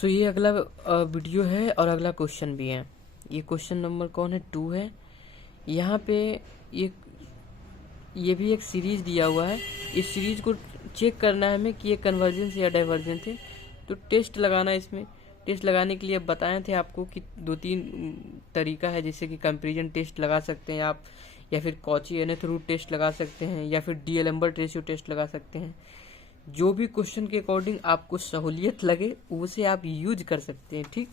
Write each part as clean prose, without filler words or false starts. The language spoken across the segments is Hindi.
सो ये अगला वीडियो है और अगला क्वेश्चन भी है। ये क्वेश्चन नंबर कौन है 2 है। यहाँ पे ये ये भी एक सीरीज दिया हुआ है। इस सीरीज को चेक करना है हमें कि ये कन्वर्जेंस या डाइवर्जेंस है। तो टेस्ट लगाना है। इसमें टेस्ट लगाने के लिए बताए थे आपको कि 2-3 तरीका है, जैसे कि कंपैरिजन टेस्ट लगा सकते हैं आप, या फिर कॉची एनथ रूट टेस्ट लगा सकते हैं, या फिर डी-एलम्बर्ट रेशियो टेस्ट लगा सकते हैं। जो भी क्वेश्चन के अकॉर्डिंग आपको सहूलियत लगे उसे आप यूज कर सकते हैं। ठीक,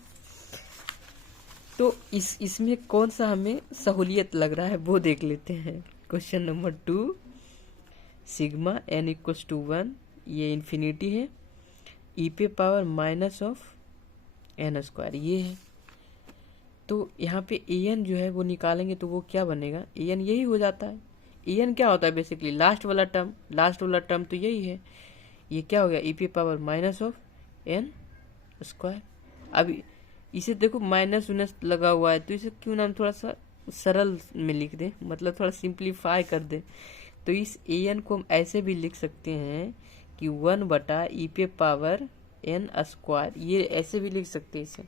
तो इसमें कौन सा हमें सहूलियत लग रहा है वो देख लेते हैं। Question number 2, sigma n equals to 1, ये इन्फिनिटी है, ई पे power minus of N square ये है। तो यहाँ पे ए एन जो है वो निकालेंगे तो वो क्या बनेगा, ए एन यही हो जाता है। ए एन क्या होता है बेसिकली लास्ट वाला टर्म तो यही है। ये क्या हो गया, ई पे power minus of N square. अब इसे देखो माइनस उनस लगा हुआ है, तो इसे क्यों ना हम थोड़ा सा सरल में लिख दें, मतलब थोड़ा सिंप्लीफाई कर दें। तो इस ए एन को हम ऐसे भी लिख सकते हैं कि 1 ई पे पावर एन स्क्वायर, ये ऐसे भी लिख सकते हैं इसे।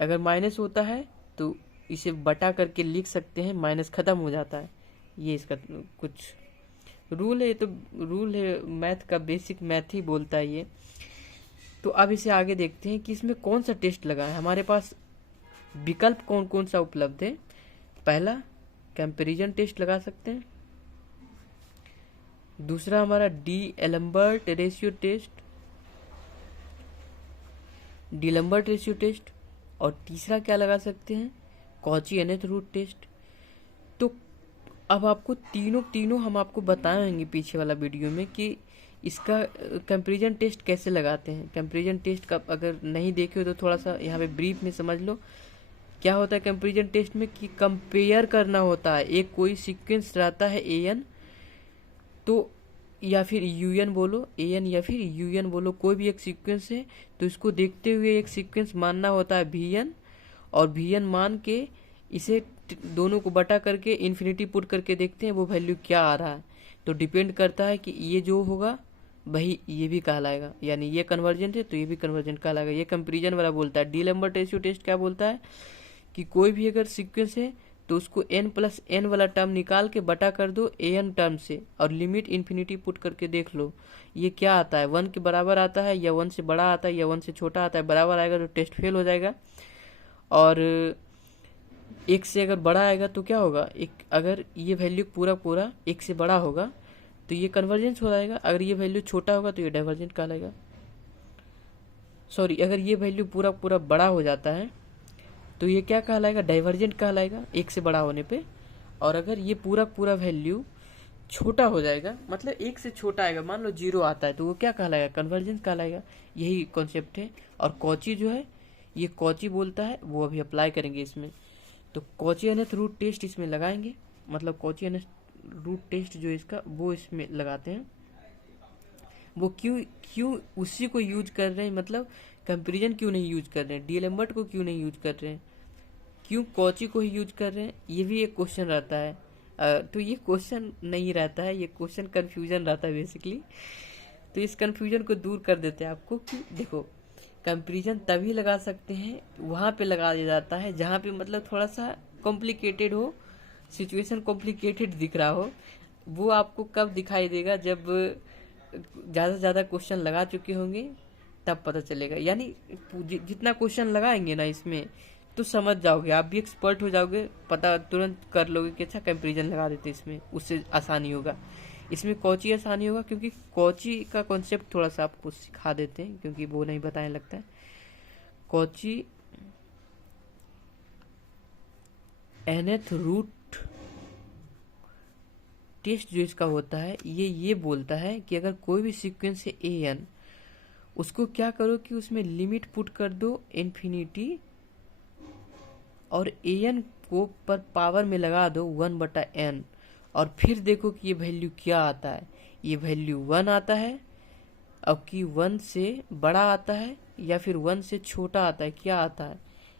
अगर माइनस होता है तो इसे बटा करके लिख सकते हैं, माइनस खत्म हो जाता है। ये इसका कुछ रूल है, तो रूल है मैथ का, बेसिक मैथ ही बोलता है ये। तो अब इसे आगे देखते हैं कि इसमें कौन सा टेस्ट लगा है। हमारे पास विकल्प कौन कौन सा उपलब्ध है। पहला कंपैरिजन टेस्ट लगा सकते हैं, दूसरा हमारा डी-एलम्बर्ट रेशियो टेस्ट, और तीसरा क्या लगा सकते हैं, कॉची एनथ रूट टेस्ट। तो अब आपको तीनों हम आपको बताएंगे पीछे वाला वीडियो में कि इसका कंपैरिजन टेस्ट कैसे लगाते हैं। कंपैरिजन टेस्ट का अगर नहीं देखे हो तो थोड़ा सा यहाँ पे ब्रीफ में समझ लो। क्या होता है कंपैरिजन टेस्ट में कि कंपेयर करना होता है। एक कोई सीक्वेंस रहता है ए एन, तो या फिर यू एन बोलो, ए एन या फिर यू एन बोलो, कोई भी एक सीक्वेंस है तो इसको देखते हुए एक सीक्वेंस मानना होता है वी एन, और वी एन मान के इसे दोनों को बटा करके इन्फिनिटी पुट करके देखते हैं वो वैल्यू क्या आ रहा है। तो डिपेंड करता है कि ये जो होगा वही ये भी कहलाएगा, यानी ये कन्वर्जेंट है तो ये भी कन्वर्जेंट कहलाएगा। ये कंपैरिजन वाला बोलता है। डी-एलम्बर्ट रेशियो टेस्ट क्या बोलता है कि कोई भी अगर सीक्वेंस है तो उसको n प्लस एन वाला टर्म निकाल के बटा कर दो ए एन टर्म से, और लिमिट इन्फिनिटी पुट करके देख लो ये क्या आता है, 1 के बराबर आता है या 1 से बड़ा आता है या 1 से छोटा आता है। बराबर आएगा तो टेस्ट फेल हो जाएगा, और 1 से अगर बड़ा आएगा तो क्या होगा, एक अगर ये वैल्यू पूरा 1 से बड़ा होगा तो ये कन्वर्जेंस हो जाएगा, अगर ये वैल्यू छोटा होगा तो ये डाइवर्जेंट कहलाएगा। सॉरी, अगर ये वैल्यू पूरा बड़ा हो जाता है तो ये क्या कहलाएगा, डाइवर्जेंट कहलाएगा 1 से बड़ा होने पे। और अगर ये पूरा वैल्यू छोटा हो जाएगा, मतलब 1 से छोटा आएगा, मान लो 0 आता है, तो वो क्या कहलाएगा, कन्वर्जेंस कहलाएगा। यही कॉन्सेप्ट है। और कॉची जो है ये कॉची बोलता है, वो अभी अप्लाई करेंगे इसमें। तो कॉची एनथ रूट टेस्ट इसमें लगाएंगे, मतलब कॉची एनथ रूट टेस्ट जो इसका वो इसमें लगाते हैं। वो क्यों उसी को यूज कर रहे हैं, मतलब कंपैरिजन क्यों नहीं यूज कर रहे हैं, डी-एलम्बर्ट को क्यों नहीं यूज कर रहे हैं, क्यों कॉची को ही यूज कर रहे हैं, ये भी एक क्वेश्चन रहता है। तो ये क्वेश्चन नहीं रहता है, ये क्वेश्चन कंफ्यूजन रहता है बेसिकली। तो इस कंफ्यूजन को दूर कर देते हैं आपको कि देखो कंपैरिजन तभी लगा सकते हैं, वहाँ पे लगा दिया जाता है जहाँ पे मतलब थोड़ा सा कॉम्प्लिकेटेड हो, सिचुएशन कॉम्प्लिकेटेड दिख रहा हो। वो आपको कब दिखाई देगा, जब ज़्यादा से ज़्यादा क्वेश्चन लगा चुके होंगे तब पता चलेगा। यानी जितना क्वेश्चन लगाएंगे ना इसमें तो समझ जाओगे, आप भी एक्सपर्ट हो जाओगे, पता तुरंत कर लोगे कि अच्छा कंपैरिजन लगा देते इसमें, उससे आसानी होगा। इसमें कॉची आसानी होगा क्योंकि कॉची का कॉन्सेप्ट थोड़ा सा आपको सिखा देते हैं, क्योंकि वो नहीं बताने लगता है। कॉची एनथ रूट टेस्ट जो इसका होता है ये बोलता है कि अगर कोई भी सीक्वेंस है ए एन, उसको क्या करो कि उसमें लिमिट पुट कर दो इन्फिनिटी, और ए एन को पर पावर में लगा दो 1/n, और फिर देखो कि ये वैल्यू क्या आता है। ये वैल्यू 1 आता है, अब कि 1 से बड़ा आता है या फिर 1 से छोटा आता है, क्या आता है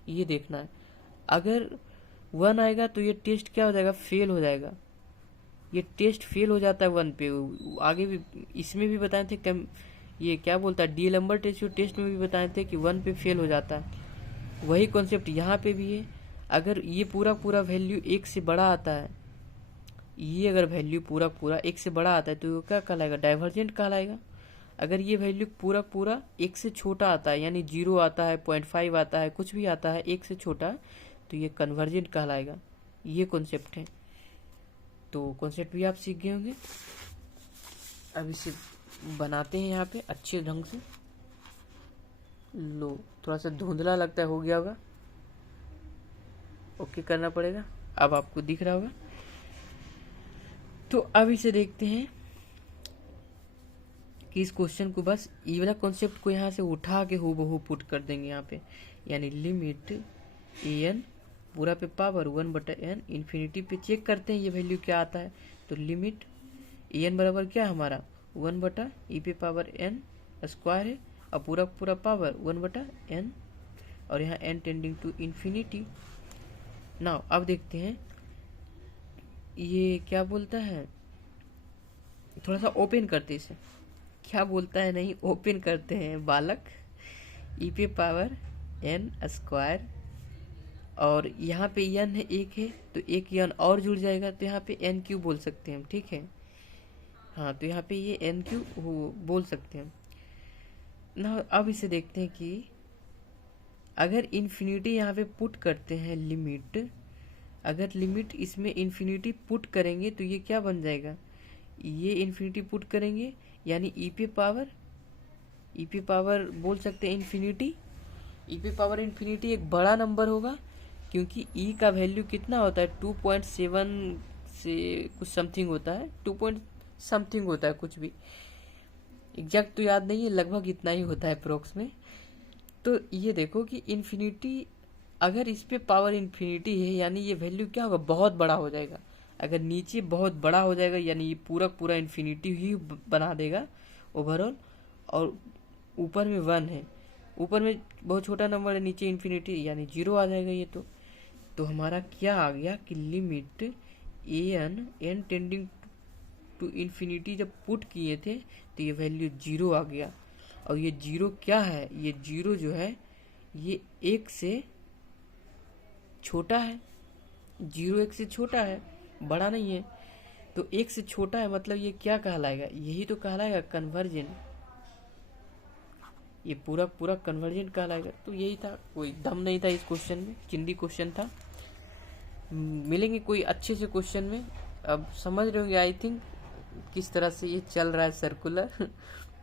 ये देखना है। अगर 1 आएगा तो ये टेस्ट क्या हो जाएगा, फेल हो जाएगा। ये टेस्ट फेल हो जाता है 1 पे। आगे भी इसमें भी बताए थे ये क्या बोलता है, डी-एलम्बर्ट रेशियो टेस्ट में भी बताए थे कि 1 पे फेल हो जाता है। वही कॉन्सेप्ट यहाँ पे भी है। अगर ये पूरा पूरा वैल्यू 1 से बड़ा आता है, ये अगर वैल्यू पूरा पूरा 1 से बड़ा आता है तो क्या कहलाएगा, डाइवर्जेंट कहलाएगा। अगर ये वैल्यू पूरा पूरा 1 से छोटा आता है, यानी 0 आता है, 0.5 आता है, कुछ भी आता है 1 से छोटा, तो ये कन्वर्जेंट कहलाएगा। ये कॉन्सेप्ट है। तो कॉन्सेप्ट भी आप सीख गए होंगे। अब इसे बनाते हैं यहाँ पे अच्छे ढंग से। लो, थोड़ा सा धुंधला लगता है, हो गया होगा, ओके करना पड़ेगा। अब आपको दिख रहा होगा। तो अब इसे देखते हैं कि इस क्वेश्चन को बस ये वाला कॉन्सेप्ट को यहाँ से उठा के हूबहू पुट कर देंगे यहाँ पे, यानी लिमिट an पूरा पे पावर 1/n इन्फिनिटी पे चेक करते हैं ये वैल्यू क्या आता है। तो लिमिट an बराबर क्या है हमारा 1/e पे पावर n स्क्वायर है, और पूरा पूरा पावर 1/n, और यहाँ n tending to infinity. Now अब देखते हैं ये क्या बोलता है, थोड़ा सा ओपन करते इसे, क्या बोलता है, नहीं ओपन करते हैं बालक, e पे पावर n स्क्वायर, और यहाँ पे n है, एक है तो एक n और जुड़ जाएगा, तो यहाँ पे n क्यू बोल सकते हैं हम, ठीक है। हाँ, तो यहाँ पे ये n क्यू बोल सकते हैं ना। अब इसे देखते हैं कि अगर इन्फिनिटी यहाँ पे पुट करते हैं लिमिट, अगर लिमिट इसमें इन्फिनिटी पुट करेंगे तो ये क्या बन जाएगा, ये इन्फिनिटी पुट करेंगे यानी e पे पावर बोल सकते हैं इन्फिनिटी। e पे पावर इन्फिनिटी एक बड़ा नंबर होगा, क्योंकि e का वैल्यू कितना होता है 2.7 से कुछ समथिंग होता है, 2 पॉइंट समथिंग होता है, कुछ भी एग्जैक्ट तो याद नहीं है, लगभग इतना ही होता है अप्रोक्स में। तो ये देखो कि इन्फिनिटी, अगर इस पे पावर इन्फिनिटी है यानी ये वैल्यू क्या होगा, बहुत बड़ा हो जाएगा। अगर नीचे बहुत बड़ा हो जाएगा यानी ये पूरा पूरा इन्फिनिटी ही बना देगा ओवरऑल, और ऊपर में 1 है, ऊपर में बहुत छोटा नंबर है, नीचे इन्फिनिटी यानी 0 आ जाएगा ये। तो हमारा क्या आ गया कि limit n tending to infinity जब पुट किए थे तो ये वैल्यू 0 आ गया। और ये 0 क्या है, ये 0 जो है ये 1 से छोटा है, 0 1 से छोटा है, बड़ा नहीं है। तो 1 से छोटा है मतलब ये क्या कहलाएगा, यही तो कहलाएगा कन्वर्जेंट, ये पूरा पूरा कन्वर्जेंट कहलाएगा। तो यही था, कोई दम नहीं था इस क्वेश्चन में, चिंदी क्वेश्चन था। मिलेंगे कोई अच्छे से क्वेश्चन में। अब समझ रहे होंगे आई थिंक किस तरह से ये चल रहा है सर्कुलर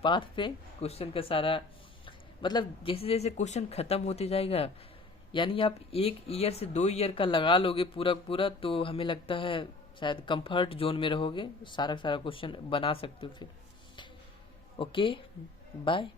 पाथ पे क्वेश्चन का सारा, मतलब जैसे जैसे क्वेश्चन खत्म होते जाएगा, यानी आप 1 ईयर से 2 ईयर का लगा लोगे पूरा पूरा, तो हमें लगता है शायद कंफर्ट जोन में रहोगे, सारा सारा क्वेश्चन बना सकते हो फिर। Okay, bye.